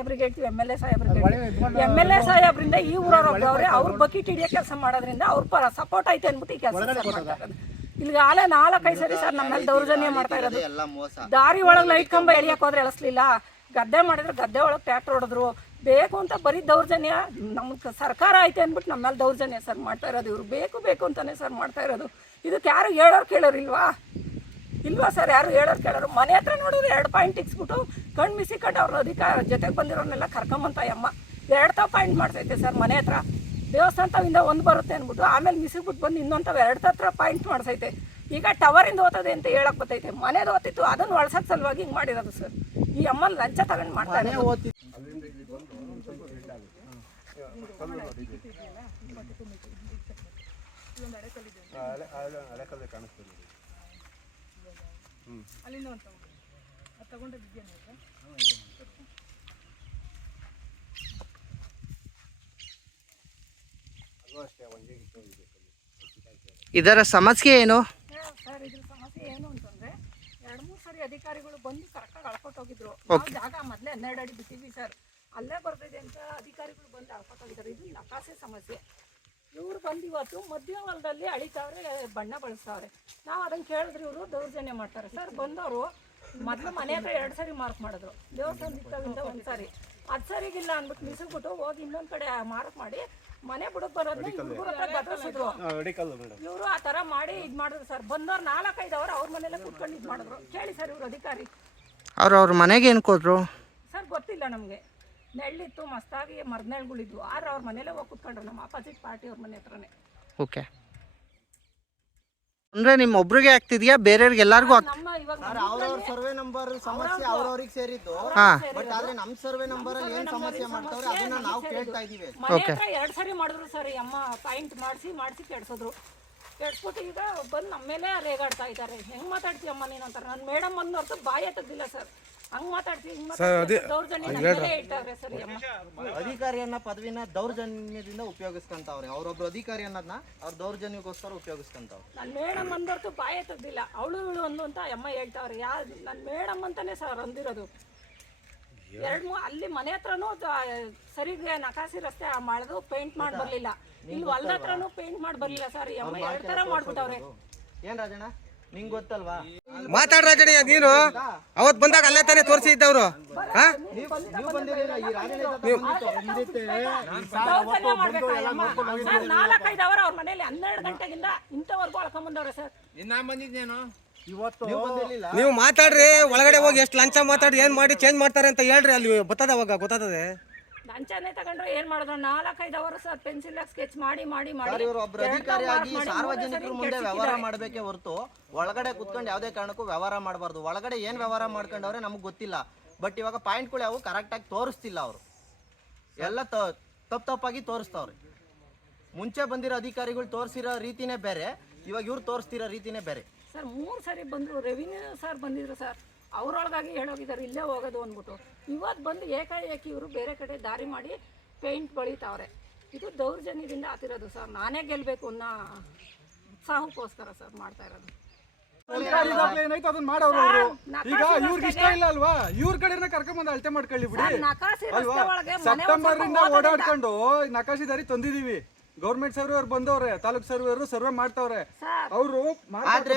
ಸಾಹೇಬ್ರಿಗೆ ಹೇಳ್ತೀವಿ M L A ಸಾಹೇಬ್ರಿಗೆ ಎಂ ಎಲ್ ಎ ಸಾಹೇಬ್ರಿಂದ ಈ ಊರವ್ರೆ ಅವ್ರ ಬಕೆಟ್ ಹಿಡಿಯೋ ಕೆಲಸ ಮಾಡೋದ್ರಿಂದ ಅವ್ರ ಪರ ಸಪೋರ್ಟ್ ಐತೆ ಅಂದ್ಬಿಟ್ಟು ಈ ಕೆಲಸ ಇಲ್ಲಿ ಆಲೆ ನಾಲ್ಕೈದು ಸರಿ ಸರ್ ನಮ್ಮ ಮೇಲೆ ದೌರ್ಜನ್ಯ ಮಾಡ್ತಾ ಇರೋದು. ದಾರಿ ಒಳಗೆ ಲೈಟ್ ಕಂಬ ಎಳಿಯಕ್ಕೆ ಹೋದ್ರೆ ಎಳಿಸ್ಲಿಲ್ಲ. ಗದ್ದೆ ಮಾಡಿದ್ರೆ ಗದ್ದೆ ಒಳಗೆ ಟ್ಯಾಕ್ಟರ್ ಹೊಡೆದ್ರು. ಬೇಕು ಅಂತ ಬರೀ ದೌರ್ಜನ್ಯ. ನಮ್ಮ ಸರ್ಕಾರ ಐತೆ ಅಂದ್ಬಿಟ್ಟು ನಮ್ಮ ಮೇಲೆ ದೌರ್ಜನ್ಯ ಸರ್ ಮಾಡ್ತಾ ಇರೋದು. ಇವ್ರು ಬೇಕು ಬೇಕು ಅಂತಾನೆ ಸರ್ ಮಾಡ್ತಾ ಇರೋದು. ಇದಕ್ಕೆ ಯಾರು ಹೇಳೋರು ಕೇಳೋರು ಇಲ್ವಾ ಸರ್? ಯಾರು ಹೇಳೋರು ಕೇಳೋರು? ಮನೆ ಹತ್ರ ನೋಡಿದ್ರೆ ಎರಡು ಪಾಯಿಂಟ್ ಇಕ್ಸ್ಬಿಟ್ಟು ಕಣ್ಣು ಮಿಸಿ ಕಟ್ಟು ಅವ್ರ ಅಧಿಕಾರ ಜೊತೆಗೆ ಬಂದಿರೋರ್ನೆಲ್ಲ ಕರ್ಕೊಂಬಂತ ಅಮ್ಮ. ಎರಡು ತಾವು ಪಾಯಿಂಟ್ ಮಾಡ್ತೈತೆ ಸರ್ ಮನೆ ಹತ್ರ. ದೇವಸ್ಥಾನದಿಂದ ತಾವಿಂದ ಒಂದು ಬರುತ್ತೆ ಅಂದ್ಬಿಟ್ಟು ಆಮೇಲೆ ಮಿಸಿಬಿಟ್ಟು ಬಂದು ಇನ್ನೊಂದು ತಾವು ಎರಡು ಹತ್ರ ಪಾಯಿಂಟ್ ಮಾಡ್ಸೈತೆ. ಈಗ ಟವರಿಂದ ಓದ್ತದೆ ಅಂತ ಹೇಳಕ್ ಬರ್ತೈತೆ ಮನೇದು ಓದ್ತಿತ್ತು ಅದನ್ನು ಒಳಸಕ್ ಸಲುವಾಗಿ ಹಿಂಗೆ ಮಾಡಿರೋದು ಸರ್. ಈ ಅಮ್ಮನ ಲಂಚ ತಗೊಂಡು ಮಾಡ್ತಾ ಇರೋದು ಇದರ ಸಮಸ್ಯೆ ಏನು? ಸರ್ ಇದ್ರ ಸಮಸ್ಯೆ ಏನು ಅಂತಂದ್ರೆ ಎರಡು ಮೂರು ಸರಿ ಅಧಿಕಾರಿಗಳು ಬಂದು ಕರೆಕ್ಟಾಗಿ ಅಳ್ಕೊಟ್ಟೋಗಿದ್ರು ನಾವು ಜಾಗ ಮೊದಲೇ ಹನ್ನೆರಡು ಅಡಿ ಬಿಟ್ಟಿದ್ವಿ ಸರ್. ಅಲ್ಲೇ ಬರ್ತಿದೆ ಅಂತ ಅಧಿಕಾರಿಗಳು ಬಂದು ಅಳ್ಕೊಟ್ಟೋಗಿದ್ದಾರೆ ಇದು ನಕಾಸೆ ಸಮಸ್ಯೆ. ಇವ್ರು ಬಂದು ಇವತ್ತು ಮಧ್ಯ ಹೊಲದಲ್ಲಿ ಅಳಿತಾವ್ರೆ ಬಣ್ಣ ಬಳಸ್ತಾವ್ರೆ ನಾವು ಅದನ್ನು ಕೇಳಿದ್ರೆ ಇವರು ದೌರ್ಜನ್ಯ ಮಾಡ್ತಾರೆ. ಸರ್ ಬಂದವರು ಮೊದಲು ಮನೆ ಹತ್ರ ಎರಡು ಸರಿ ಮಾರ್ಕ್ ಮಾಡಿದ್ರು. ದೇವಸ್ಥಾನ ದಿಕ್ಕದಿಂದ ಒಂದು ಸಾರಿ. ಅದು ಸರಿಗಿಲ್ಲ ಅಂದ್ಬಿಟ್ಟು ನಿಸಿಬಿಟ್ಟು ಹೋಗಿ ಇನ್ನೊಂದು ಕಡೆ ಮಾರ್ಕ್ ಮಾಡಿ ಮನೆ ಬಿಡಕ್ ಬರೋದನ್ನ ಇವ್ರ ಹತ್ರ ಗದರಿಸಿದ್ರು. ಇವರು ಆ ಥರ ಮಾಡಿ ಇದು ಮಾಡಿದ್ರು ಸರ್. ಬಂದವ್ರು ನಾಲ್ಕೈದು ಅವ್ರು ಅವ್ರ ಮನೆಯಲ್ಲೇ ಕುತ್ಕೊಂಡು ಇದು ಮಾಡಿದ್ರು. ಕೇಳಿ ಸರ್ ಇವರು ಅಧಿಕಾರಿ. ಅವ್ರು ಅವ್ರ ಮನೆಗೆ ಏನು ಕೊಟ್ಟರು ಸರ್ ಗೊತ್ತಿಲ್ಲ ನಮಗೆ. ನೆಳ್ಳಿತ್ತು ಮಸ್ತಾಗಿ ಮರ್ನೆಳ್ಗಳಿದ್ವು ಆದ್ರೆ ಅವ್ರ ಮನೇಲೆ ಹೋಗಿ ಕುತ್ಕೊಂಡ್ರು ನಮ್ಮ ಅಪೋಸಿಟ್ ಪಾರ್ಟಿ ಅವ್ರ ಮನೆ ಹತ್ರನೇ. ಓಕೆ. ಅಂದ್ರೆ ನಿಮ್ಮ ಒಬ್ರಿಗೆ ಆಗ್ತಿದ್ಯಾ? ಬೇರೆಯವ್ರಿಗೆ ಎಲ್ಲರಿಗೂ ನಮ್ಮ ಇವಾಗ ಅವ್ರವ್ರ ಸರ್ವೆ ನಂಬರ್ ಸಮಸ್ಯೆ ಅವ್ರವ್ರಿಗೆ ಸೇರಿದ್ದು ಹಾ. ಬಟ್ ಆದ್ರೆ ನಮ್ ಸರ್ವೆ ನಂಬರ್ ಅಲ್ಲಿ ಏನ್ ಸಮಸ್ಯೆ ಮಾಡ್ತಾವ್ರೆ ಅದನ್ನ ನಾವು ಕೇಳ್ತಾ ಇದೀವಿ ಮನೆ ಹತ್ರ ಎರಡು ಸರಿ ಮಾಡಿದ್ರು ಸರ್ ಈ ಅಮ್ಮ ಪಾಯಿಂಟ್ ಮಾಡಿಸಿ ಮಾಡಿಸಿ ಕೆಡ್ಸಿದ್ರು. ಕೆಡ್ಸ್ಬಿಟ್ಟು ಈಗ ಬಂದು ನಮ್ಮ ಮೇಲೆ ರೇಗಾಡ್ತಾ ಇದ್ದಾರೆ. ಹೆಂಗ್ ಮಾತಾಡ್ತೀಯಮ್ಮ ನೀನು ಅಂತಾರೆ ನನ್ನ ಮೇಡಮ್ ಹೊರತು ಬಾಯಿ ಎತ್ತದಿಲ್ಲ ಸರ್. ಹಂಗ್ ಮಾತಾಡ್ತೀವಿ ಹಿಂಗ್ ಮಾತಾಡ್ತೀವಿ. ದೌರ್ಜನ್ಯ ನಮ್ಮ ಮೇಲೆ ಇಟ್ಟವ್ರೆ ಸರ್ ಈ ಅಮ್ಮ. ಅಧಿಕಾರಿ ಅನ್ನೋ ಪದವಿನ ದೌರ್ಜನ್ಯದಿಂದ ಉಪಯೋಗಿಸ್ಕೊಂತಾವ್ರೆ. ಅವ್ರೊಬ್ರು ಅಧಿಕಾರಿ ಅನ್ನೋದನ್ನ ಅವ್ರ ದೌರ್ಜನ್ಯಕ್ಕೋಸ್ಕರ ಉಪಯೋಗಿಸ್ಕೊಂತಾವ್ರೆ. ನನ್ ಮೇಡಮ್ ಅಂದರ್ತು ಬಾಯ ಎತ್ತದಿಲ್ಲ. ಅವಳು ಇವಳು ಒಂದು ಅಂತ ಅಮ್ಮ ಹೇಳ್ತಾವ್ರೆ. ಯಾ ನನ್ ಮೇಡಮ್ ಅಂತಾನೆ ಸರ್ ಅಂದಿರೋದು. ಎರಡ್ ಮೂ ಅಲ್ಲಿ ಮನೆ ಹತ್ರನೂ ದ- ಸರಿಗೆ ನಕಾಸಿ ರಸ್ತೆ ಮಾಡಿದ್ರು ಪೇಂಟ್ ಮಾಡಿ ಬರ್ಲಿಲ್ಲ. ಇಲ್ಲಿ ಹೊಲ್ದ ಹತ್ರನೂ ಪೇಂಟ್ ಮಾಡಿ ಬರ್ಲಿಲ್ಲ ಸರ್. ಈ ಅಮ್ಮ ಎರಡ್ ತರ ಮಾಡ್ಬಿಟ್ಟವ್ರೆ. ಏನ್ ರಾಜಣ್ಣ? ನಿಂಗ್ ಗೊತ್ತಲ್ವಾ? ಮಾತಾಡ್ ರಾಜಣ್ಣ ನೀನು? ಅವತ್ ಬಂದಾಗ ಅಲ್ಲೇ ತಾನೇ ತೋರಿಸಿ ಇದ್ದವ್ರು. ನೀವು ನಾಲ್ಕೈದು ಅವರ್ ಅವ್ರ ಮನೇಲಿ ಹನ್ನೆರಡು ಗಂಟೆಗಿಂದ ಇಂಥವರೆಗೂ ಅಳ್ಕೊಂಬಂದವ್ರೆ ಸರ್. ಮಾತಾಡ್ರಿ ಒಳಗಡೆ ಹೋಗಿ ಎಷ್ಟು ಲಂಚ ಮಾತಾಡಿ ಏನ್ ಮಾಡಿ ಚೇಂಜ್ ಮಾಡ್ತಾರೆ ಅಂತ ಹೇಳ್ರಿ ಅಲ್ಲಿ ಗೊತ್ತದ ಅವಾಗ ಗೊತ್ತಾಗ್ತದೆ ಲಂಚನೇ ತಗೊಂಡ್ರೆ ಏನ್ ಮಾಡಿದ್ರು ನಾಲ್ಕೈದು ಅವರ್ ಸರ್ ಪೆನ್ಸಿಲ್ ಸ್ಕೆಚ್ ಮಾಡಿ ಮಾಡಿ ಮಾಡಿ. ಇವರು ಒಬ್ರು ಎರಡು ಅಧಿಕಾರಿ ಆಗಿ ಮಾಡಿ ಸಾರ್ವಜನಿಕರ ಮುಂದೆ ವ್ಯವಹಾರ. ಮಾಡಬೇಕೇ ಹೊರತು ಒಳಗಡೆ ಕುತ್ಕೊಂಡು ಯಾವುದೇ ಕಾರಣಕ್ಕೂ ವ್ಯವಹಾರ ಮಾಡಬಾರ್ದು. ಒಳಗಡೆ ಏನ್ ವ್ಯವಹಾರ ಮಾಡ್ಕೊಂಡವ್ರೆ ನಮ್ಗೆ ಗೊತ್ತಿಲ್ಲ. ಬಟ್ ಇವಾಗ ಪಾಯಿಂಟ್ಗಳು ಯಾವ ಕರೆಕ್ಟಾಗಿ ತೋರಿಸ್ತಿಲ್ಲ ಅವರು. ಎಲ್ಲ ತಪ್ಪು ತಪ್ಪಾಗಿ ತೋರಿಸ್ತಾವ್ರಿ. ಮುಂಚೆ ಬಂದಿರೋ ಅಧಿಕಾರಿಗಳು ತೋರಿಸಿರೋ ರೀತಿನೇ ಬೇರೆ. ಇವಾಗ ಇವ್ರು ತೋರಿಸ್ತಿರೋ ರೀತಿನೇ ಬೇರೆ. ಸರ್ ಮೂರು ಸರಿ ಬಂದರು. ರೆವಿನ್ಯೂ ಸರ್ ಬಂದಿದ್ರು ಸರ್. ಅವ್ರೊಳಗಾಗಿ ಹೇಳೋಗಿದ್ದಾರೆ ಇಲ್ಲೇ ಹೋಗೋದು ಅಂದ್ಬಿಟ್ಟು. ಇವತ್ತು ಬಂದು ಏಕಾಏಕಿ ಇವರು ಬೇರೆ ಕಡೆ ದಾರಿ ಮಾಡಿ ಪೇಂಟ್ ಬಳಿತಾವ್ರೆ. ಇದು ದೌರ್ಜನ್ಯದಿಂದ ಆತಿರೋದು ಸರ್. ನಾನೇ ಗೆಲ್ಲಬೇಕು ಅನ್ನೋ ಉತ್ಸಾಹಕ್ಕೋಸ್ಕರ ಸರ್ ಮಾಡ್ತಾ ಇರೋದು. ಏನಾಯ್ತು ಅದನ್ನ ಮಾಡೋರು ಅವ್ರು. ಈಗ ಇವ್ರಿಗೆ ಇಷ್ಟ ಇಲ್ಲ ಅಲ್ವಾ? ಇವ್ರ ಕಡೆನ ಕರ್ಕೊಂಬಂದು ಅಳತೆ ಮಾಡ್ಕೊಳ್ಳಿ ಬಿಡಿ. ಅಲ್ವಾ? ಸೆಪ್ಟೆಂಬರ್ ಇಂದ ಓಡಾಡ್ಕೊಂಡು ನಕಾಶಿ ದಾರಿ ತಂದಿದೀವಿ. ಗೌರ್ಮೆಂಟ್ ಸರ್ವೇರ್ ಬಂದವ್ರೆ ತಾಲೂಕ್ ಸರ್ವೇರು ಸರ್ವೆ ಮಾಡ್ತಾವ್ರೆ. ಅವರು ಆದ್ರೆ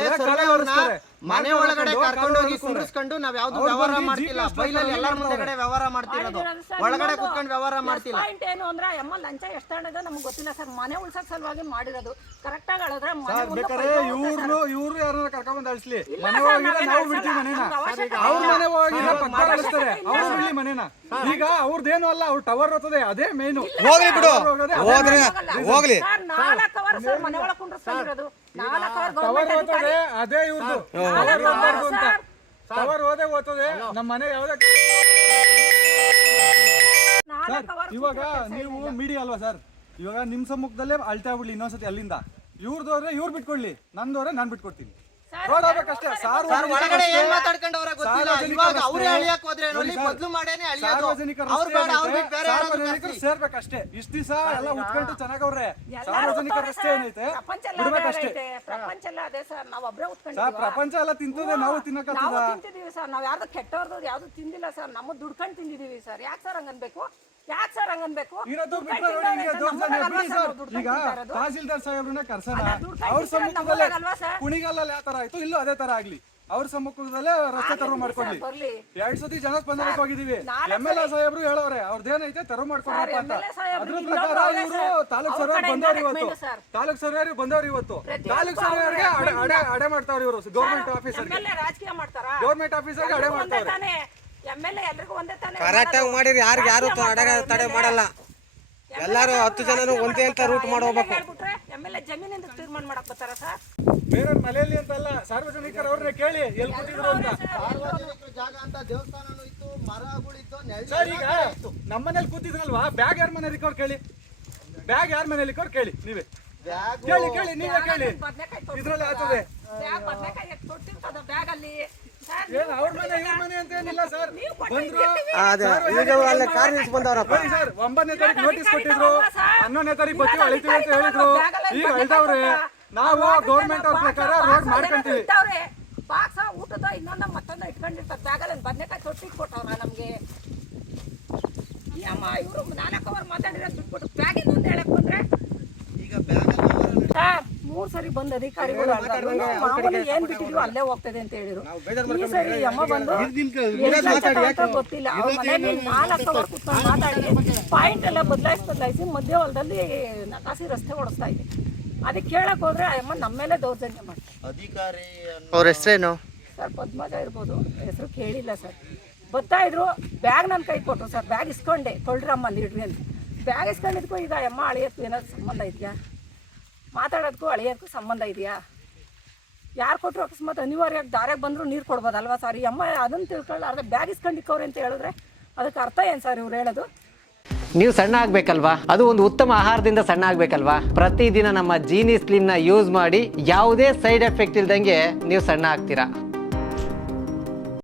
ಮನೆ ಒಳಗಡೆ ಕರ್ಕೊಂಡು ಹೋಗಿ ಕುಂಡ್ರಿಸ್ಕೊಂಡು ನಾವ್ ಯಾವ್ದು ವ್ಯವಹಾರ ಮಾಡ್ತಿಲ್ಲ ಬೈಲಲ್ಲಿ ಎಲ್ಲಾರ. ಮುಂದೆಗಡೆ ವ್ಯವಹಾರ ಮಾಡ್ತಿರೋದು. ಒಳಗಡೆ ಕುತ್ಕೊಂಡು ವ್ಯವಹಾರ ಮಾಡ್ತಿಲ್ಲ. ಪಾಯಿಂಟ್ ಏನು ಅಂದ್ರೆ ಅಮ್ಮ ಲಂಚ ಎಷ್ಟು ತಗೊಂಡಿದೆ ನಮ್ಗೆ ಗೊತ್ತಿಲ್ಲ ಸರ್. ಮನೆ ಉಳ್ಸಕ್ ಸಲುವಾಗಿ ಮಾಡಿರೋದು. ಕರೆಕ್ಟಾಗಿ ಹೇಳಿದ್ರೆ ಮನೆ ಸರ್ ಮುಂದೆ ಬೇಕಾದ್ರೆ ಇವ್ರು ಇವ್ರು ಯಾರನ್ನ ಕರ್ಕೊಂಬಂದು ಅಳಿಸ್ಲಿ. ಇಲ್ಲ ಮನೆ ಹೋಗಿಲ್ಲ ನಾವು. ಬಿಡ್ತೀವಿ ಮನೇನ. ಅವ್ರ ಮನೆ ಹೋಗಿಲ್ಲ ಪಕ್ಕ ಕಳಿಸ್ತಾರೆ ಅವಶ್ಯಕತೆ ಅವ್ರು ಬಿಡ್ಲಿ ಮನೇನ. ಈಗ ಅವ್ರದ್ದೇನು ಅಲ್ಲ ಅವ್ರ ಟವರ್ ಹೋಗ್ತದೆ ಅದೇ ಮೇನು ಹೋಗ್ಲಿ ಬಿಡು. ಹೋದ್ರೆ ಹೋಗ್ಲಿ. ಸರ್ ನಾಲ್ಕು ಅವರ್ ಸರ್ ಮನೆ ಒಳಗೆ ಕುಂಡ್ರಿಸ್ಕೊಂಡಿರೋದು ನಾಲ್ಕು ಅವರ್ ಟವರ್ ಗೌರ್ಮೆಂಟ್ ಅಧಿಕಾರಿ. ಅದೇ ಇವ್ರದ್ದು ನಾಲ್ಕು ಅವರ್ ಅಂತ ಸರ್. ಟವರ್ ಹೋದೆ ಹೋಗ್ತದೆ ನಮ್ಮ ಮನೆ ಯಾವ್ದೇ ಇವಾಗ ನೀವು ಮೀಡಿಯಾ ಅಲ್ವಾ ಸರ್? ಇವಾಗ ನಿಮ್ ಸಮ್ಮುಖದಲ್ಲೇ ಅಳ್ತಾ ಬಿಡ್ಲಿ ಇನ್ನೊಂದ್ಸತಿ ಅಲ್ಲಿಂದ. ಇವ್ರದವ್ರೆ ಇವ್ರು ಬಿಟ್ಕೊಡ್ಲಿ ನಂದವ್ರೆ ನಾನು ಬಿಟ್ಕೊಡ್ತೀನಿ. ರೋಡ್ ಆಗ್ಬೇಕಷ್ಟೇ ಸರ್ ಒಳಗಡೆ ಏನ್ ಮಾತಾಡ್ಕೊಂಡವ್ರೆ ಗೊತ್ತಿಲ್ಲ. ಸಾರ್ವಜನಿಕರು ಇವಾಗ ಅಷ್ಟೇ. ಅವ್ರೇ ಅಳಿಯಕ್ ಹೋದ್ರೆ ನೋಡಿ ನೋಡಿ ಸರ್, ಬದ್ಲು ಮಾಡೇನೆ ಅಳಿಯೋದು. ಅವ್ರು ಬೇಡ ಅವ್ರು ಬಿಟ್ಟು ಬೇರೆ ಯಾರಾದ್ರೂ ಸಾರ್ವಜನಿಕರು ಕರ್ಸಿ. ಸೇರ್ಬೇಕಷ್ಟೇ. ಇಷ್ಟ ದಿವಸ ಎಲ್ಲ ಉತ್ಕೊಂಡು ಚೆನ್ನಾಗವ್ರೆ. ಎಲ್ಲರೂ ಸಾರ್ವಜನಿಕ ರಸ್ತೆ ಏನೈತೆ? ಪ್ರಪಂಚ ಎಲ್ಲ ಬಿಡ್ಬೇಕಷ್ಟೇ. ಪ್ರಪಂಚ ಎಲ್ಲ ಅದೇ ಸರ್. ನಾವ್ ಒಬ್ರೇ ಸರ್ ಪ್ರಪಂಚ ಎಲ್ಲ ತಿಂತದೆ ನಾವು ತಿನ್ನಕ ತಿಂತಿದೀವಿ ಸರ್. ನಾವ್ ಯಾರ್ದು ಕೆಟ್ಟವ್ರದ್ದು ಯಾವ್ದು ತಿಂದಿಲ್ಲ ಸರ್. ನಮ್ಮ ದುಡ್ಕೊಂಡು ತಿಂದಿದೀವಿ ಸರ್. ಯಾಕೆ ಸರ್ ಹಂಗನ್ಬೇಕು? ಯಾಕೆ ಸರ್ ಹಂಗನ್ಬೇಕು ಇರೋದು ನೋಡಿ ಬಿಡಿ ಈಗ ತಹಸೀಲ್ದಾರ್ ಸಾಹೇಬ್ರನ್ನ ಕರ್ಸೋಣ. ಅವ್ರ ಸಮ್ಮುಖದಲ್ಲೇ? ಕುಣಿಗಲ್ಲಲ್ಲಿ ಯಾವ ತರ ಆಯ್ತು? ಇಲ್ಲೂ ಅದೇ ತರ ಆಗ್ಲಿ. ಅವ್ರ ಸಮ್ಮುಖದಲ್ಲೇ ರಸ್ತೆ ತೆರವು ಮಾಡ್ಕೊಳ್ಳಿ ಎರಡ್ ಸತಿ ಜನ ಸ್ಪಂದನಕ್ಕೆ ಹೋಗಿದೀವಿ ಎಂ ಎಲ್ ಎ ಸಾಹೇಬ್ರು ಹೇಳೋರೆ ಅವ್ರದ್ದೇನೈತೆ ತೆರವು ಮಾಡ್ಕೊಡ್ರಪ್ಪ ಅಂತ. ಅದ್ರ ಪ್ರಕಾರ ಇವರು ತಾಲೂಕ್ ಸರ್ವೇರ್ ಬಂದವ್ರು ಇವತ್ತು. ತಾಲೂಕ್ ಸರ್ವೇರ್ ಬಂದವ್ರು ಇವತ್ತು. ತಾಲೂಕ್ ಸರ್ವೇರ್ಗೆ ಅಡೆ ಅಡೆ ಮಾಡ್ತಾರ ಮಾಡ್ತಾವ್ರೆ ಇವರು. ಗೌರ್ಮೆಂಟ್ ಆಫೀಸರ್ಗೆ ಮಾಡ್ತಾರ? ಗೌರ್ಮೆಂಟ್ ಆಫೀಸರ್ಗೆ ಅಡೆ ಒಂದೇ ಕರೆಕ್ಟಾಗಿ ಮಾಡಿರಿ ಯಾರಿಗೆ ಯಾರು ತಡೆ ತಡೆ ಮಾಡಲ್ಲ. ಎಲ್ಲರೂ ಹತ್ತು ಜನನು ಒಂದೇ ಅಂತ ರೂಟ್ ಮಾಡೋಬೇಕು ಮನೆಯಲ್ಲಿ ಅಂತಲ್ಲ ಸಾರ್ವಜನಿಕರು ಅವ್ರನ್ನ ಕೇಳಿ ಎಲ್ಲಿ ಕೂತಿದ್ರು ಅಂತ. ಸಾರ್ವಜನಿಕರ ಜಾಗ ಅಂತ ದೇವಸ್ಥಾನನೂ ಇತ್ತು ಮರಗಳಿತ್ತು ಸರ್ ಈಗ ನಮ್ಮನೇಲಿ ಕೂತಿದ್ರಲ್ವಾ? ಬ್ಯಾಗ್ ಯಾರ ಮನೇಲಿ ಇಕ್ಕೋರ್ ಕೇಳಿ? ಬ್ಯಾಗ್ ಯಾರ ಮನೇಲಿ ಇಕ್ಕೋರ್ ಕೇಳಿ ನೀವೇ. ಬ್ಯಾಗ್ ಕೇಳಿ ಕೇಳಿ ನೀವೇ ಕೇಳಿ. ಇದ್ರಲ್ಲಿ ಆಗ್ತದೆ ಬ್ಯಾಗ್ ಅಲ್ಲಿ ಸರ್, ಏನ್ ಮನೆ ಇವ್ರ ಮನೆ ಅಂತ ಏನಿಲ್ಲ ಸರ್. ಬಂದ್ರು. ಅದೇ ಈಗ ಅಲ್ಲಿ ಕಾರ್ ಸರ್ ಒಂಬತ್ತನೇ ತಾರೀಕು ನೋಟಿಸ್ ಕೊಟ್ಟಿದ್ರು ಹನ್ನೊಂದನೇ ತಾರೀಕು ಬತ್ತಿ ಅಳಿತೀವಿ ಅಂತ ಹೇಳಿದ್ರು. ಈಗ ಅಳ್ದವ್ರೆ ನಾವು ಗೌರ್ಮೆಂಟ್ ಅವ್ರ ಪ್ರಕಾರ ರೋಡ್ ಮಾಡ್ಕೊಂತೀವಿ. ಬಾಕ್ಸ ಊಟದ ಇನ್ನೊಂದು ಮತ್ತೊಂದು ಇಟ್ಕೊಂಡಿರ್ತಾರೆ. ಬ್ಯಾಗಲ್ಲಿ ಬದನೆಕಾಯಿ ತೊಟ್ಟಿ ಕೊಟ್ಟವ್ರ ನಮ್ಗೆ. ಈ ಅಮ್ಮ ಇವರು ನಾಲ್ಕು ಅವರ್ ಮಾತಾಡಿರೋ ದುಡ್ಡು ಕೊಟ್ಟು ಬ್ಯಾಗಿಂದ ಒಂದು ಹೇಳಕ್ ಬಂದ್ರೆ ಈಗ ಬ್ಯಾಗ್ ಸರ್ ಬಂದ ಅಧಿಕಾರಿಗಳು. ಮಾಮೂಲಿ ಏನ್ ಬಿಟ್ಟಿದ್ವಿ ಅಲ್ಲೇ ಹೋಗ್ತದೆ ಅಂತ ಹೇಳಿದ್ರು. ಈ ಸರಿ ಅಮ್ಮ ಬಂದು ಅಂತ ಗೊತ್ತಿಲ್ಲ. ಅವ್ರ ಮನೇಲಿ ನಾಲ್ಕು ಅವರ್ ಕುತ್ಕೊಂಡು ಮಾತಾಡಿ ಪಾಯಿಂಟ್ ಎಲ್ಲ ಬದಲಾಯಿಸಿ ಬದಲಾಯಿಸಿ ಮಧ್ಯ ಹೊಲದಲ್ಲಿ ನಕಾಸಿ ರಸ್ತೆ ಓಡಿಸ್ತಾ ಇದೆ ಅದಕ್ಕೆ ಕೇಳಕ್ ಹೋದ್ರೆ ಆ ಅಮ್ಮ ನಮ್ಮ ಮೇಲೆ ದೌರ್ಜನ್ಯ ಮಾಡ್ತಾರೆ. ಅಧಿಕಾರಿ ಅನ್ನೋ ಅವ್ರ ಹೆಸರೇನು? ಸರ್ ಪದ್ಮಜ ಇರ್ಬೋದು. ಹೆಸರು ಕೇಳಿಲ್ಲ ಸರ್. ಬರ್ತಾ ಇದ್ರು ಬ್ಯಾಗ್ ನನ್ನ ಕೈ ಕೊಟ್ಟರು ಸರ್. ಬ್ಯಾಗ್ ಇಸ್ಕೊಂಡೆ. ತೊಳ್ರಿ ಅಮ್ಮ ನೀಡ್ರಿ ಅಂತ. ಬ್ಯಾಗ್ ಇಸ್ಕೊಂಡಿದ್ಕು ಈಗ ಅಮ್ಮ ಅಳಿಯೋದಕ್ಕೂ ಏನಾದ್ರು ಸಂಬಂಧ ಇದೆಯಾ? ಮಾತಾಡೋದಕ್ಕೂ ಅಳಿಯೋದಕ್ಕೂ ಸಂಬಂಧ ಇದೆಯಾ? ಯಾರು ಕೊಟ್ಟರು ಅಕಸ್ಮಾತ್ ಅನಿವಾರ್ಯವಾಗಿ ದಾರ್ಯಾಗ ಬಂದರೂ ನೀರು ಕೊಡ್ಬೋದಲ್ವಾ ಸರ್? ಅಮ್ಮ ಅದನ್ನು ತಿಳ್ಕೊಳ್ಳಿ ಅರ್ಧ ಬ್ಯಾಗ್ ಇಸ್ಕೊಂಡಿಕ್ಕವ್ರೆ ಅಂತ ಹೇಳಿದ್ರೆ ಅದಕ್ಕೆ ಅರ್ಥ ಏನು ಸರ್ ಇವ್ರು ಹೇಳೋದು? ನೀವು ಸಣ್ಣ ಆಗ್ಬೇಕಲ್ವಾ? ಅದು ಒಂದು ಉತ್ತಮ ಆಹಾರದಿಂದ ಸಣ್ಣ ಆಗ್ಬೇಕಲ್ವಾ? ಪ್ರತಿದಿನ ನಮ್ಮ ಜೀನಿ ಸ್ಲಿಮ್ನ ಯೂಸ್ ಮಾಡಿ ಯಾವುದೇ ಸೈಡ್ ಎಫೆಕ್ಟ್ ಇಲ್ದಂಗೆ ನೀವು ಸಣ್ಣ ಆಗ್ತೀರಾ?